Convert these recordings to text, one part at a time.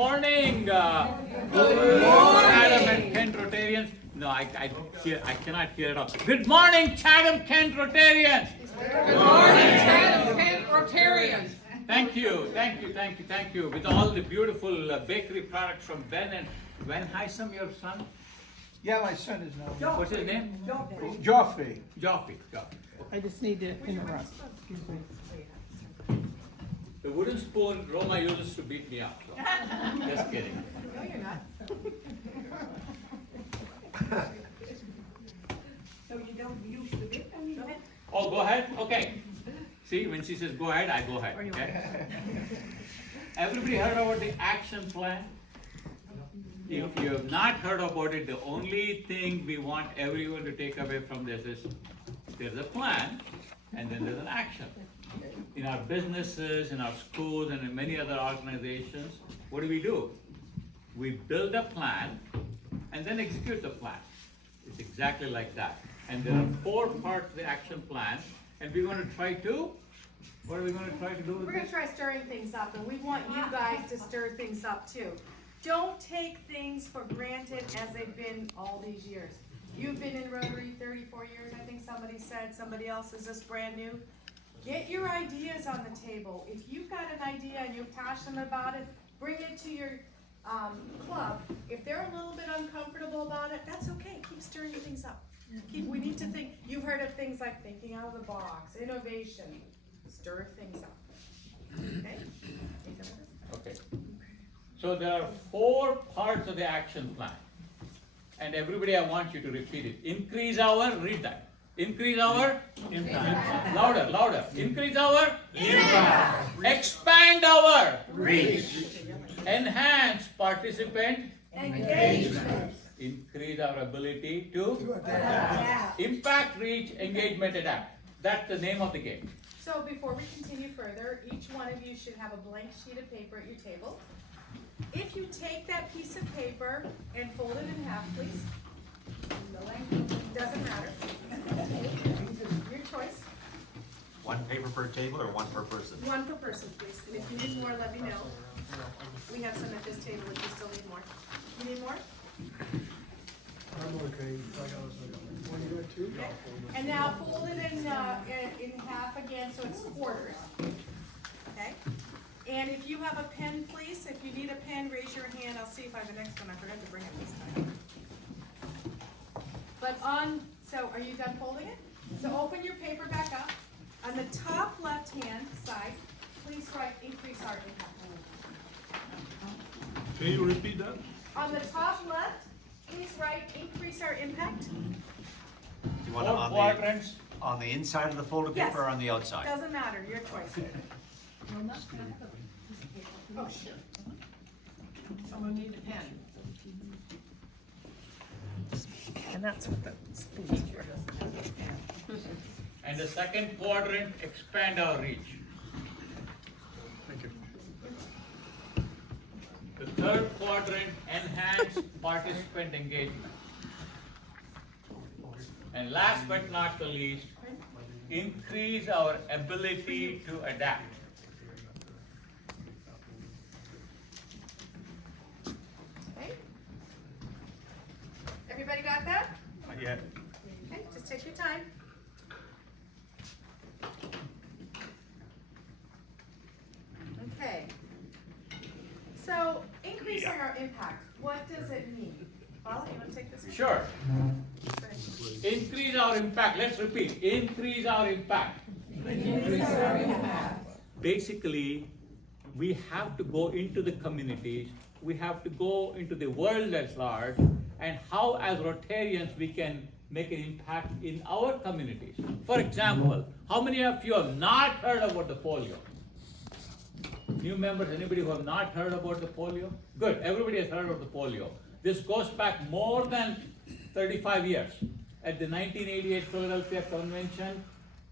Morning, good morning, Chatham and Kent Rotarians. No, I cannot hear it all. Good morning, Chatham Kent Rotarians. Good morning, Chatham Kent Rotarians. Thank you. With all the beautiful bakery products from Ben and Hysom, your son. Yeah, my son is now. What's his name? Joffrey. Joffrey. I just need to interrupt. Excuse me. The wooden spoon Roma uses to beat me up. So. Just kidding. No, you're not. So you don't use the whip anymore? Oh, go ahead? Okay. See, when she says go ahead, I go ahead. Okay? Everybody heard about the action plan? If you have not heard about it, the only thing we want everyone to take away from this is there's a plan and then there's an action. In our businesses, in our schools, and in many other organizations, what do? We build a plan and then execute the plan. It's exactly like that. And there are 4 parts of the action plan, and we're going to try to, what are we going to try to do with We're going this? to try stirring things up, and we want you guys to stir things up too. Don't take things for granted as they've been all these years. You've been in Rotary 34 years, I think somebody said. Somebody else, is this brand new? Get your ideas on the table. If you've got an idea and you're passionate about it, bring it to your club. If they're a little bit uncomfortable about it, that's okay. Keep stirring things up. We need to think. You've heard of things like thinking out of the box, innovation. Stir things up. Okay? Okay. So there are 4 parts of the action plan. And everybody, I want you to repeat it. Increase our, read that. Increase our impact. Louder. Increase our impact. Expand our reach. Enhance participant engagement. Increase our ability to adapt. Impact, reach, engagement, adapt. That's the name of the game. So before we continue further, each one of you should have a blank sheet of paper at your table. If you take that piece of paper and fold it in half, please. Doesn't matter. Your choice. One paper per table or one per person? One per person, please. And if you need more, let me know. We have some at this table if you still need more. You need more? I'm okay. One, you got 2? Okay. And now fold it in half again so it's quarters. Okay? And if you have a pen, please, if you need a pen, raise your hand. I'll see if I have an extra one. I forgot to bring it this time. But so are you done folding it? So open your paper back up. On the top left-hand side, please write increase our impact. Can you repeat that? On the top left, please write increase our impact. Do you want it 4 on quadrants. the inside of the folded Yes. paper or on the outside? Doesn't matter, your choice. Oh, sure. Someone need a pen. And that's what the spoon's for. And the second quadrant, expand our reach. Thank you. The third quadrant, enhance participant engagement. And last but not the least, increase our ability to adapt. Okay? Everybody got that? Not yet. Okay, just take your time. Okay. So, increasing our impact, what does it mean? Paula, you want to take this one? Sure. Increase our impact. Let's repeat. Increase our impact. Basically, we have to go into the communities, we have to go into the world at large, and how as Rotarians we can make an impact in our communities. For example, how many of you have not heard about the polio? New members, anybody who have not heard about the polio? Good, everybody has heard of the polio. This goes back more than 35 years. At the 1988 Philadelphia Convention,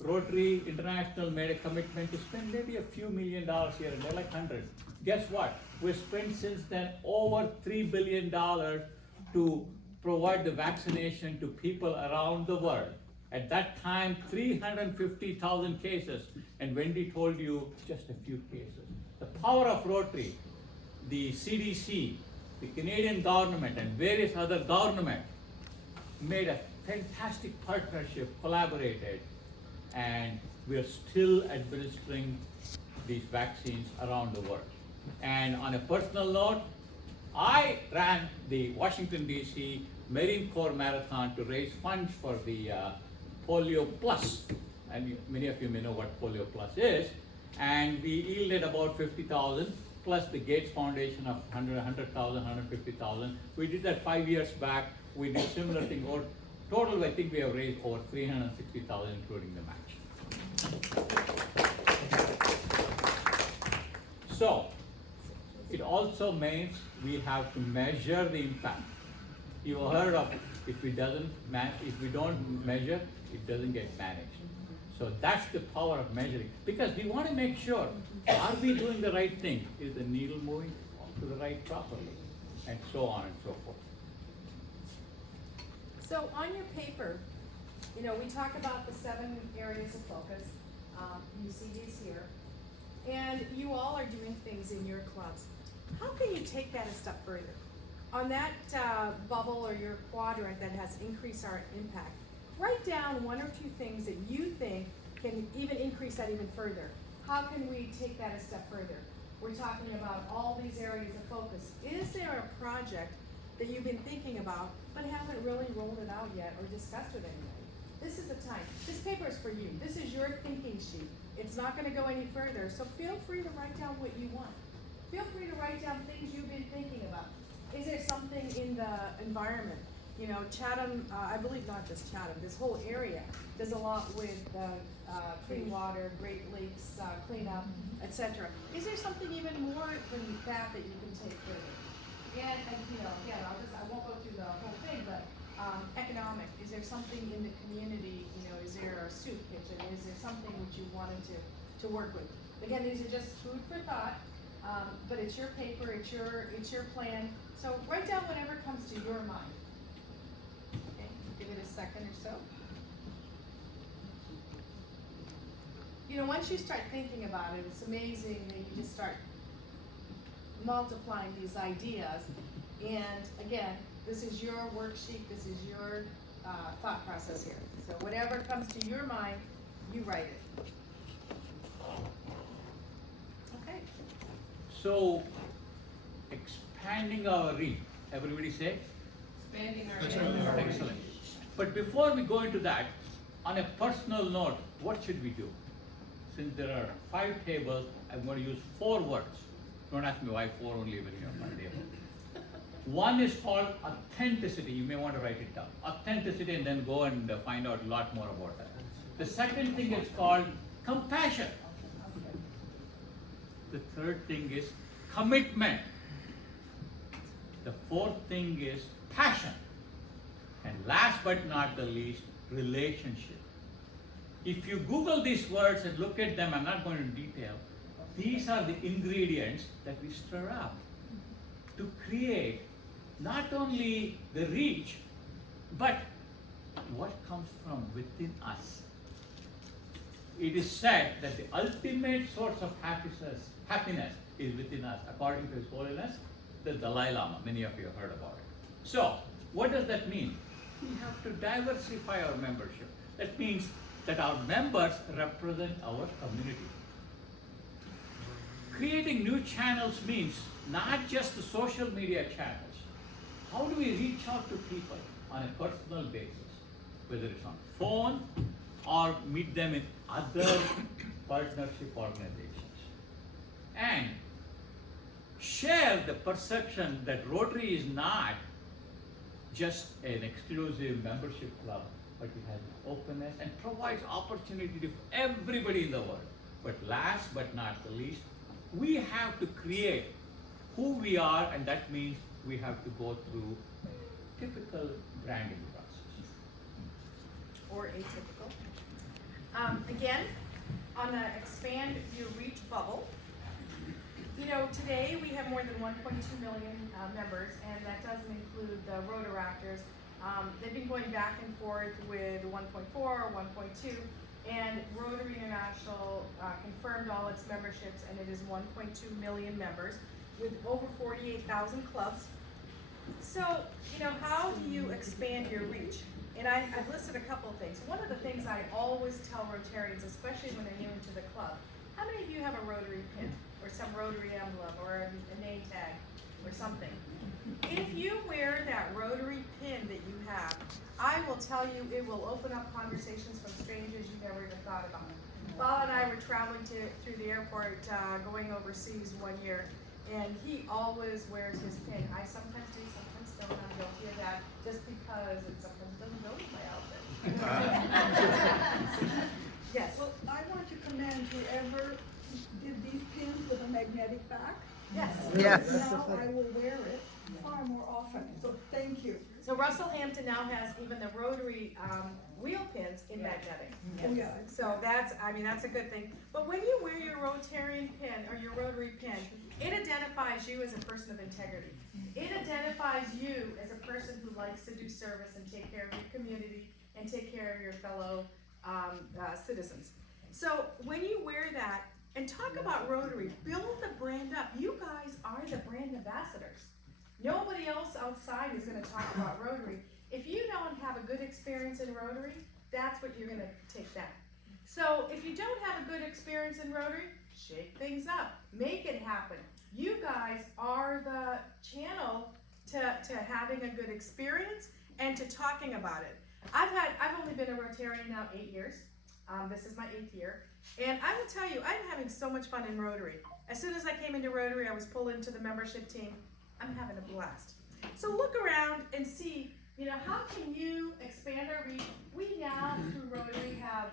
Rotary International made a commitment to spend maybe a few $1 million here and there, like 100. Guess what? We've spent since then over $3 billion to provide the vaccination to people around the world. At that time, 350,000 cases, and Wendy told you just a few cases. The power of Rotary. the CDC, the Canadian government, and various other governments made a fantastic partnership, collaborated, and we are still administering these vaccines around the world. And on a personal note, I ran the Washington DC Marine Corps Marathon to raise funds for the Polio Plus, and many of you may know what Polio Plus is, and we yielded about 50,000, plus the Gates Foundation of 100,000, 150,000. We did that 5 years back. We did similar thing. Or total, I think we have raised over 360,000, including the match. So, it also means we have to measure the impact. You heard of if we don't measure, it doesn't get managed. So that's the power of measuring, because we want to make sure, are we doing the right thing? Is the needle moving to the right properly? And so on and so forth. So on your paper, you know, we talk about the 7 areas of focus. You see these here. And you all are doing things in your clubs. How can you take that a step further? On that bubble or your quadrant that has increased our impact, write down 1 or 2 things that you think can even increase that even further. How can we take that a step further? We're talking about all these areas of focus. Is there a project that you've been thinking about but haven't really rolled it out yet or discussed with anybody? This is the time. This paper is for you. This is your thinking sheet. It's not going to go any further, so feel free to write down what you want. Feel free to write down things you've been thinking about. Is there something in the environment? You know, Chatham, I believe not just Chatham, this whole area does a lot with clean water, Great Lakes cleanup, etc. Is there something even more than that that you can take further? And you know, again, I won't go through the whole thing, but economic, is there something in the community, you know, is there a soup kitchen, is there something which you wanted to work with? Again, these are just food for thought, but it's your paper, it's your plan, so write down whatever comes to your mind. Okay, give it a second or so. You know, once you start thinking about it, it's amazing that you just start multiplying these ideas. And again, this is your worksheet, this is your thought process here. So whatever comes to your mind, you write it. Okay. So, expanding our reach. Everybody say? Expanding our. Excellent. But before we go into that, on a personal note, what should we do? Since there are 5 tables, I'm going to use 4 words. Don't ask me why 4 only when you're on my table. One is called authenticity. You may want to write it down. Authenticity, and then go and find out a lot more about that. The second thing is called compassion. The third thing is commitment. The fourth thing is passion. And last but not the least, relationship. If you Google these words and look at them, I'm not going into detail, these are the ingredients that we stir up to create not only the reach, but what comes from within us. It is said that the ultimate source of happiness is within us, according to His Holiness, the Dalai Lama. Many of you have heard about it. So, what does that mean? We have to diversify our membership. That means that our members represent our community. Creating new channels means not just the social media channels. How do we reach out to people on a personal basis, whether it's on phone or meet them in other partnership organizations? And share the perception that Rotary is not just an exclusive membership club, but it has openness and provides opportunity to everybody in the world. But last but not the least, we have to create who we are, and that means we have to go through a typical branding process. Or atypical. Again, on the expand your reach bubble, you know, today we have more than 1.2 million members, and that doesn't include the Rotaractors. They've been going back and forth with 1.4 or 1.2, and Rotary International confirmed all its memberships, and it is 1.2 million members. with over 48,000 clubs. So, you know, how do you expand your reach? And I've listed a couple of things. One of the things I always tell Rotarians, especially when they're new into the club, how many of you have a Rotary pin or some Rotary emblem or a name tag or something? If you wear that Rotary pin that you have, I will tell you it will open up conversations from strangers you never even thought about. Bob and I were traveling through the airport, going overseas one year, and he always wears his pin. I sometimes do, sometimes don't. I'm guilty of that, just because it sometimes doesn't go with my outfit. Yes. Well, I want to commend whoever did these pins with a magnetic back. Yes. Yes. Now I will wear it far more often, so thank you. So Russell Hampton now has even the rotary wheel pins in magnetic. Oh, yeah. So that's, I mean, that's a good thing. But when you wear your Rotarian pin or your Rotary pin, it identifies you as a person of integrity. It identifies you as a person who likes to do service and take care of your community and take care of your fellow citizens. So when you wear that, and talk about Rotary, build the brand up. You guys are the brand ambassadors. Nobody else outside is gonna talk about Rotary. If you don't have a good experience in Rotary, that's what you're gonna take down. So if you don't have a good experience in Rotary, shake things up, make it happen. You guys are the channel to having a good experience and to talking about it. I've only been a Rotarian now 8 years. This is my 8th year. And I will tell you, I'm having so much fun in Rotary. As soon as I came into Rotary, I was pulled into the membership team. I'm having a blast. So look around and see, you know, how can you expand our reach? We now, through Rotary, have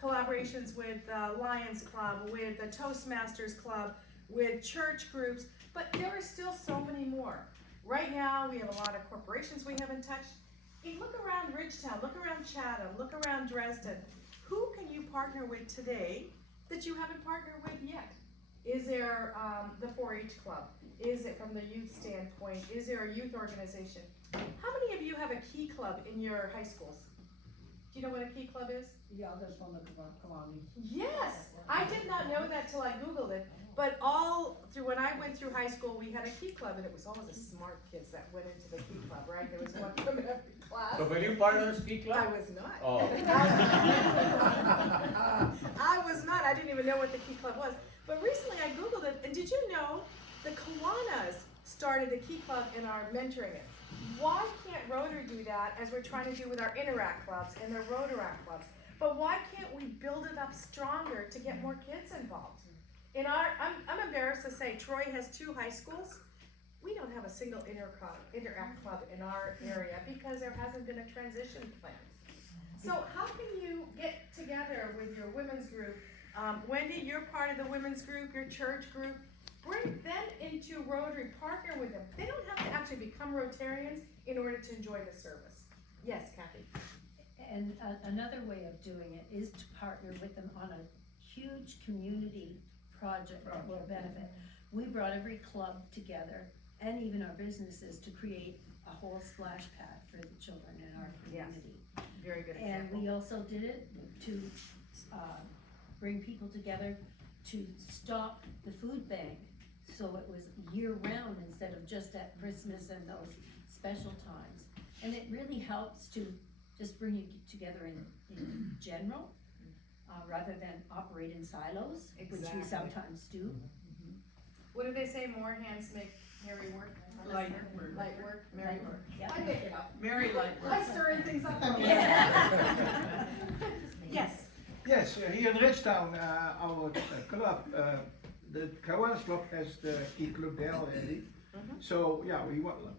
collaborations with Lions Club, with the Toastmasters Club, with church groups, but there are still so many more. Right now, we have a lot of corporations we haven't touched. Hey, look around Ridgetown, look around Chatham, look around Dresden. Who can you partner with today that you haven't partnered with yet? Is there the 4-H club? Is it from the youth standpoint? Is there a youth organization? How many of you have a key club in your high schools? Do you know what a key club is? Yeah, that's one of the Kalani. Yes, I did not know that till I Googled it, but all through, when I went through high school, we had a key club, and it was always the smart kids that went into the key club, right? There was one from every class. So were you part of the ski club? I was not. Oh. I was not, I didn't even know what the key club was, but recently I Googled it, and did you know the Kiwanis started the key club and are mentoring it? Why can't Rotary do that as we're trying to do with our Interact clubs and their Rotaract clubs? But why can't we build it up stronger to get more kids involved? In our, I'm embarrassed to say, Troy has 2 high schools. We don't have a single Interact club in our area because there hasn't been a transition plan. So how can you get together with your women's group? Wendy, you're part of the women's group, your church group. Bring them into Rotary, partner with them. They don't have to actually become Rotarians in order to enjoy the service. Yes, Kathy? And another way of doing it is to partner with them on a huge community project that will benefit. We brought every club together and even our businesses to create a whole splash pad for the children in our community. Very good And example. we also did it to bring people together to stock the food bank, so it was year-round instead of just at Christmas and those special times. And it really helps to just bring you together in general, rather than operate in silos, which we Exactly. sometimes do. What do they say, more hands make merry work? Light work. Light work, merry work. Yeah. I make it up. Mary light I'm work. stirring things up. Yeah. Yes. Yes, here in Ridgetown, our club, the Kiwanis Club has the key club there already. So, yeah,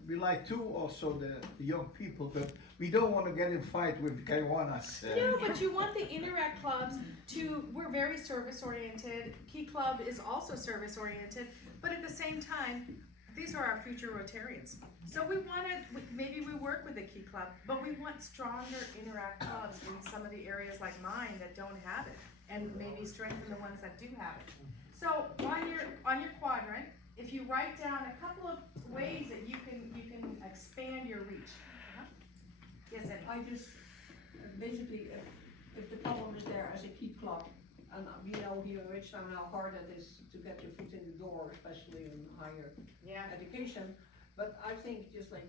we like to also the young people, but we don't want to get in fight with Kiwanis. No, but you want the Interact clubs to, we're very service oriented, Key Club is also service oriented, but at the same time, these are our future Rotarians. So we wanted, maybe we work with the Key Club, but we want stronger Interact clubs in some of the areas like mine that don't have it, and maybe strengthen the ones that do have it. So on your quadrant, if you write down a couple of ways that you can expand your reach. Yes, Ed? I just, basically, if the problem is there as a key club, and we know here in Ridgetown how hard it is to get your foot in the door, especially in higher Yeah. education. But I think just like